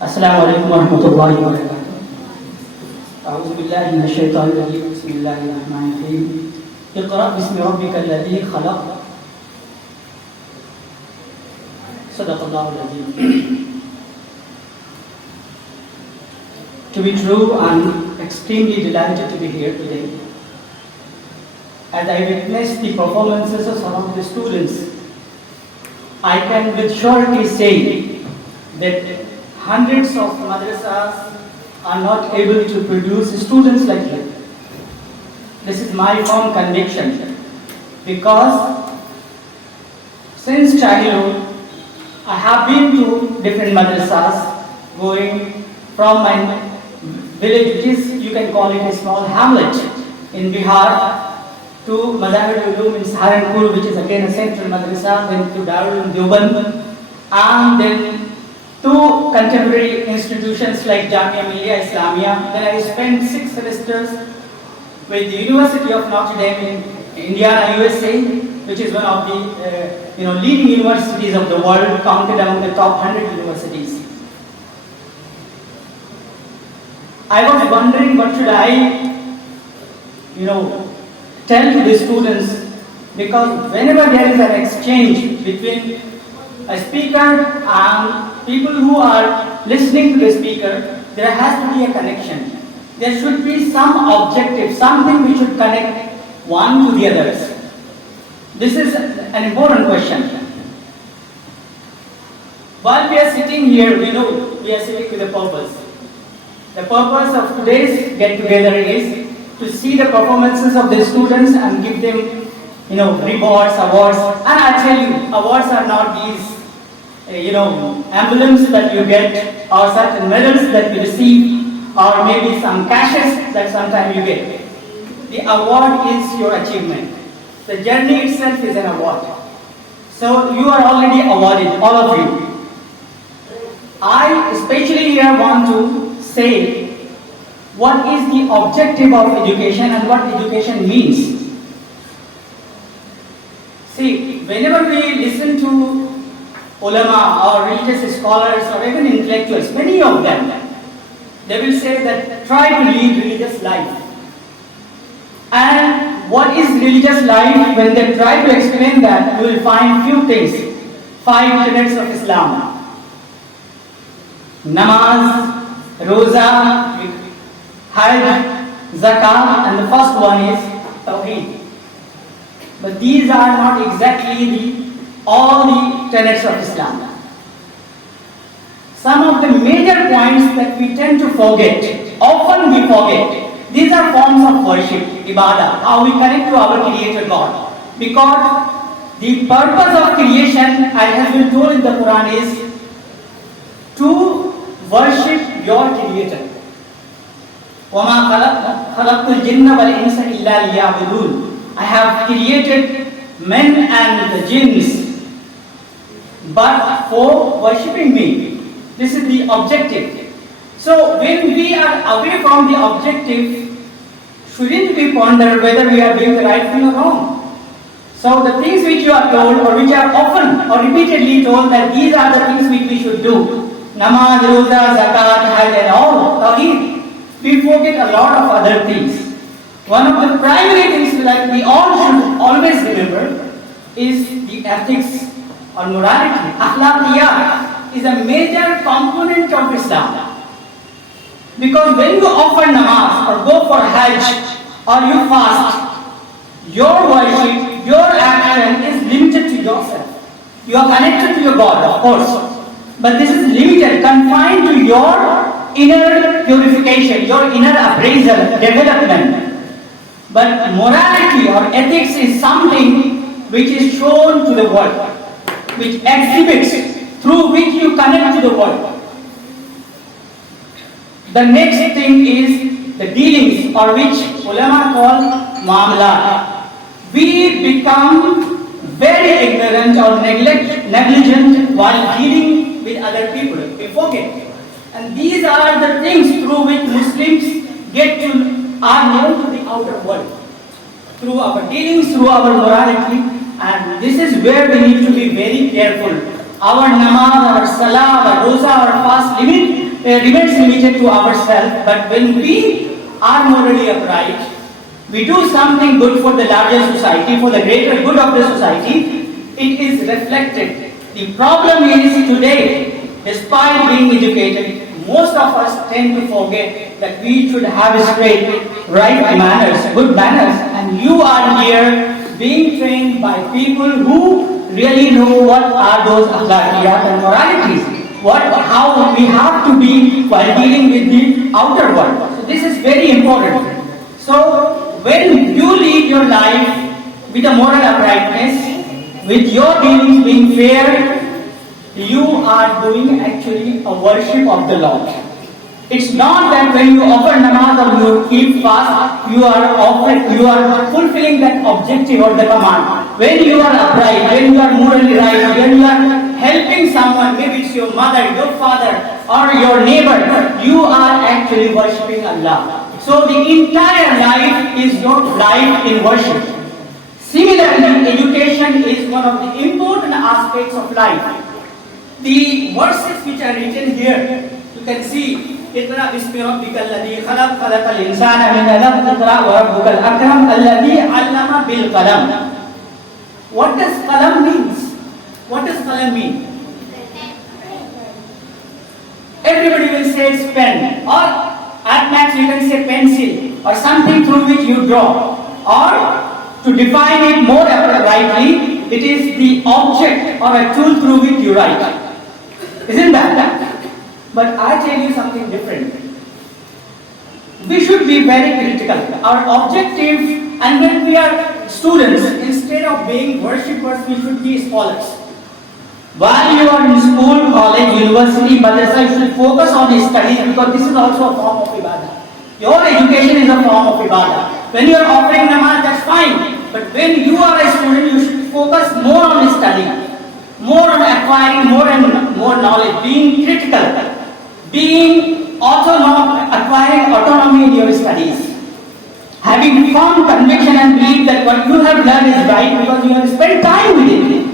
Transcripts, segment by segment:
Assalamu alaikum warahmatullahi wabarakatuh. A'udhu billahi minash shaitanir rajim. Bismillahir rahmanir rahim. Iqra bismi rabbikal ladhi khalaq. Sadaqallahu al-azim. To be true, I'm extremely delighted to be here today. As I witnessed the performances of some of the students, I can with surety say that hundreds of madrasas are not able to produce students like you. This is my firm conviction, because since childhood I have been to different madrasas, going from my village, which is, you can call it a small hamlet in Bihar, to Manzar Imam in Saharanpur, which is again a central madrasa, then to Darul Deoband, and then to contemporary institutions like Jamia, Millia, Islamia. Then I spent 6 semesters with the University of Notre Dame in Indiana, USA, which is one of the leading universities of the world, counted among the top 100 universities. I was wondering what should I, tell to the students, because whenever there is an exchange between a speaker and people who are listening to the speaker, there has to be a connection. There should be some objective, something which should connect one to the others. This is an important question. While we are sitting here, we know we are sitting with a purpose. The purpose of today's get-together is to see the performances of the students and give them, rewards, awards. And I tell you, awards are not these, emblems that you get, or certain medals that you receive, or maybe some cashes that sometimes you get. The award is your achievement. The journey itself is an award. So you are already awarded, all of you. I especially here want to say what is the objective of education and what education means. See, whenever we listen to ulama or religious scholars or even intellectuals, many of them, they will say that try to lead religious life. And what is religious life? When they try to explain that, you will find few things. 5 tenets of Islam: namaz, roza, hajj, zakat, and the first one is tawheed. But these are not exactly all the tenets of Islam. Some of the major points that we tend to forget, often we forget. These are forms of worship, ibadah, how we connect to our Creator God. Because the purpose of creation, as has been told in the Quran, is to worship your Creator. وَمَا خَلَقْتُ الْجِنَّ وَالْإِنسَ إِلَّا لِيَعْبُدُونَ. I have created men and the jinns, but for worshipping me. This is the objective. So when we are away from the objective, shouldn't we ponder whether we are doing the right thing or wrong? So the things which you are told, or which are often or repeatedly told, that these are the things which we should do: namaz, roza, zakat, hajj, and all, tawheed. We forget a lot of other things. One of the primary things that we all should always remember is the ethics or morality. Akhlaqiyat is a major component of Islam. Because when you offer namaz or go for hajj or you fast, your worship, your action is limited to yourself. You are connected to your God, of course. But this is limited, confined to your inner purification, your inner appraisal, development. But morality or ethics is something which is shown to the world, which exhibits, through which you connect to the world. The next thing is the dealings, or which ulama call muamalat. We become very ignorant or negligent while dealing with other people. We forget. And these are the things through which Muslims are known to the outer world. Through our dealings, through our morality, and this is where we need to be very careful. Our namaz, our salah, our roza, our fast limit remains limited to ourselves, but when we are morally upright, we do something good for the larger society, for the greater good of the society, it is reflected. The problem is today, despite being educated, most of us tend to forget that we should have straight, right manners, good manners, and you are here being trained by people who really know what are those akhlaqiyat and moralities, how we have to be while dealing with the outer world. So this is very important. So when you lead your life with a moral uprightness, with your dealings being fair, you are doing actually a worship of the Lord. It's not that when you offer namaz or you keep fast, you are fulfilling that objective or the command. When you are upright, when you are morally right, when you are helping someone, maybe it's your mother, your father, or your neighbor, you are actually worshipping Allah. So the entire life is your life in worship. Similarly, education is one of the important aspects of life. The verses which are written here, you can see, اقرأ باسم ربك الذي خلق خلق الإنسان من علق اقرأ وربك الأكرم الذي علم بالقلم. What does qalam means? What does qalam mean? Everybody will say it's pen, or at max you can say pencil, or something through which you draw, or to define it more rightly, it is the object or a tool through which you write. Isn't that? But I tell you something different. We should be very critical. Our objective, and when we are students, instead of being worshippers, we should be scholars. While you are in school, college, university, madrasa, you should focus on studies, because this is also a form of ibadah. Your education is a form of ibadah. When you are offering namaz, that's fine. But when you are a student, you should focus more on studying, more on acquiring more and more knowledge, being critical, being autonomous, acquiring autonomy in your studies, having firm conviction and belief that what you have done is right because you have spent time with it.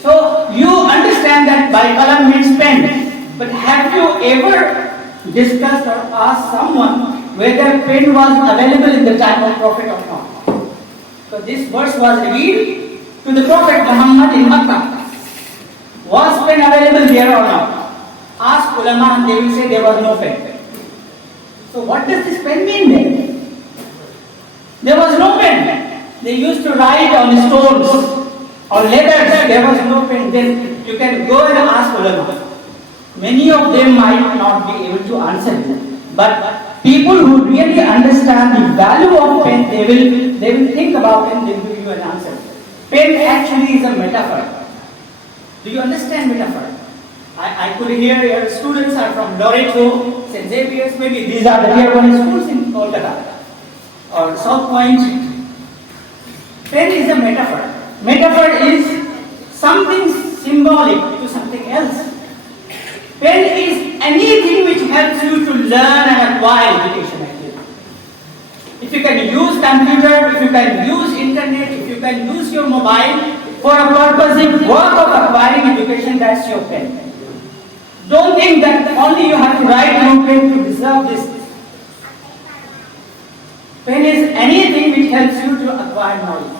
So you understand that by qalam means pen, but have you ever discussed or asked someone whether pen was available in the time of Prophet or not? So this verse was revealed to the Prophet Muhammad in Makkah. Was pen available there or not? Ask ulama and they will say there was no pen. So what does this pen mean then? There was no pen. They used to write on stones or letters. There was no pen. Then you can go and ask ulama. Many of them might not be able to answer you. But people who really understand the value of pen, they will think about it and they will give you an answer. Pen actually is a metaphor. Do you understand metaphor? I could hear your students are from Loreto, St. Xavier's, maybe these are the tier 1 schools in Kolkata or South Point. Pen is a metaphor. Metaphor is something symbolic to something else. Pen is anything which helps you to learn and acquire education actually. If you can use computer, if you can use internet, if you can use your mobile for a purposive work of acquiring education, that's your pen. Don't think that only you have to write through pen to deserve this. Pen is anything which helps you to acquire knowledge.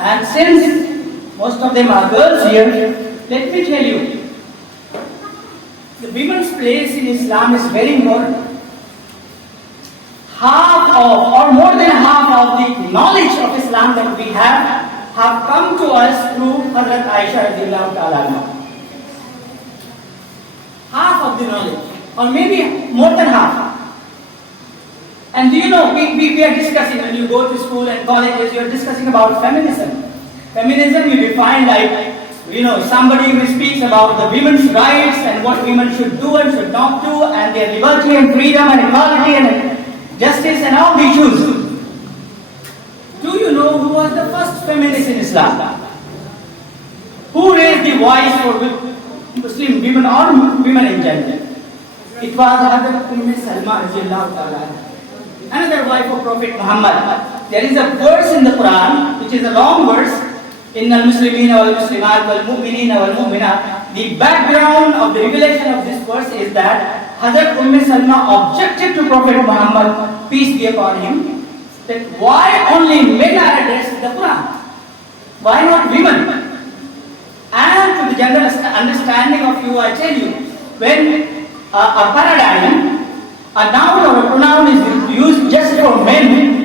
And since most of them are girls here, let me tell you, the women's place in Islam is very important. Half of, or more than half of the knowledge of Islam that we have come to us through Hazrat Aisha radiallahu ta'ala anha. Half of the knowledge, or maybe more than half. And do you know, we are discussing, when you go to school and colleges, you are discussing about feminism. Feminism you define like, somebody who speaks about the women's rights and what women should do and should not do, and their liberty and freedom and equality and justice and all the issues. Do you know who was the first feminist in Islam? Who raised the voice for Muslim women or women in general? It was Hazrat Salma radiallahu ta'ala, another wife of Prophet Muhammad. There is a verse in the Quran, which is a long verse, Innal Muslimina wal Muslimat wal Mu'minina wal Mu'minat. The background of the revelation of this verse is that Hazrat Salma objected to Prophet Muhammad, peace be upon him, that why only men are addressed in the Quran? Why not women? And to the general understanding of you, I tell you, when a paradigm, a noun or a pronoun is used just for men,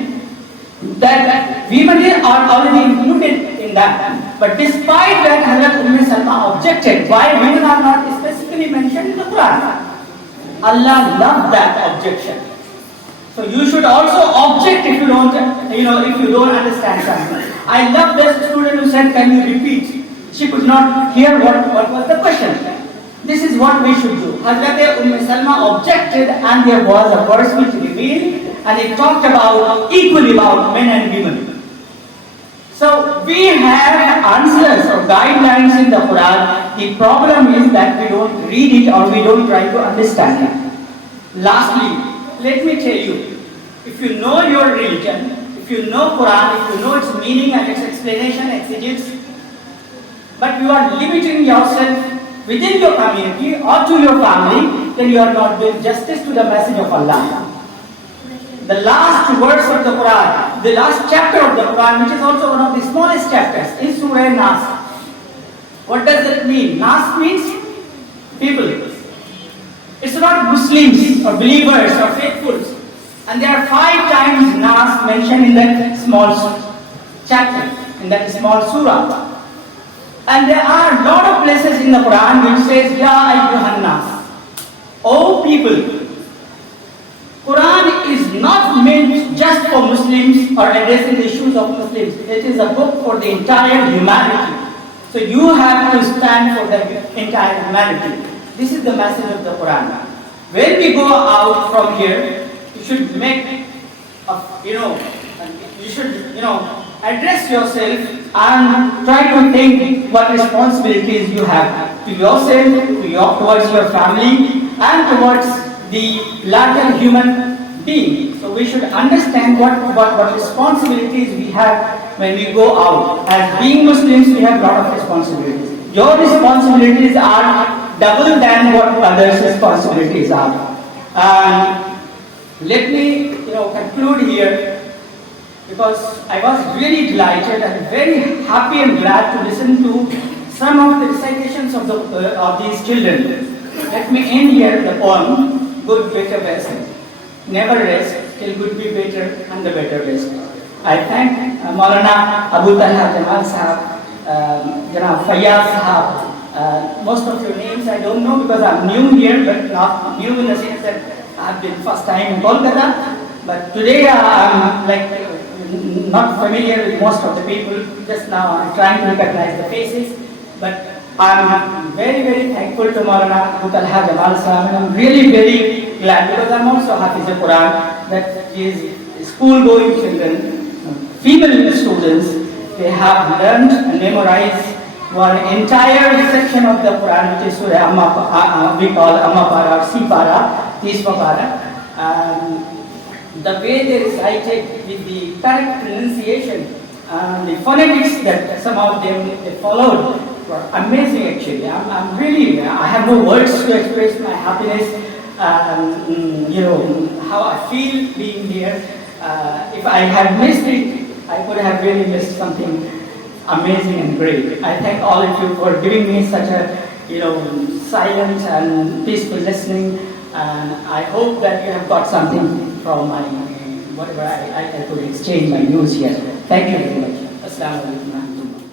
that women are already included in that. But despite that, Hazrat Salma objected. Why women are not specifically mentioned in the Quran? Allah loved that objection. So you should also object if you don't, if you don't understand something. I love this student who said, "Can you repeat?" She could not hear what was the question. This is what we should do. Hazrat Salma objected, and there was a verse which revealed, and it talked equally about men and women. So we have answers or guidelines in the Quran. The problem is that we don't read it or we don't try to understand it. Lastly, let me tell you, if you know your religion, if you know Quran, if you know its meaning and its explanation, exegesis, but you are limiting yourself within your community or to your family, then you are not doing justice to the message of Allah. The last verse of the Quran, the last chapter of the Quran, which is also one of the smallest chapters, is Surah Nas. What does that mean? Nas means people. It's not Muslims or believers or faithfuls. And there are 5 times Nas mentioned in that small chapter, in that small surah. And there are a lot of places in the Quran which says, Ya ayyuhan nas, O people. Quran is not meant just for Muslims or addressing the issues of Muslims. It is a book for the entire humanity. So you have to stand for the entire humanity. This is the message of the Quran. When we go out from here, you should make, you should, address yourself and try to think what responsibilities you have to yourself, towards your family, and towards the larger human being. So we should understand what responsibilities we have when we go out. As being Muslims, we have a lot of responsibilities. Your responsibilities are double than what others' responsibilities are. Let me conclude here, because I was really delighted and very happy and glad to listen to some of the recitations of these children. Let me end here the poem, Good, Better, Best. Never rest till good be better and the better best. I thank Maulana Abu Talha Jamal Sahab, Janab Fayyaz Sahab. Most of your names I don't know because I'm new here, but not new in the sense that I've been first time in Kolkata. But today I'm not familiar with most of the people. Just now I'm trying to recognize the faces. But I'm very, very thankful to Maulana Abu Talha Jamal Sahab, and I'm really very glad because I'm also Hafiz al-Quran, that these school-going children, female students, they have learned and memorized one entire section of the Quran, which is Surah we call Amma Para or Si Para, Tiswa Para. The way they recited with the correct pronunciation, the phonetics that some of them they followed were amazing actually. I have no words to express my happiness, how I feel being here. If I had missed it, I could have really missed something amazing and great. I thank all of you for giving me such a silent and peaceful listening, and I hope that you have got something from my whatever I could exchange my views here. Thank you very much. Assalamu alaikum.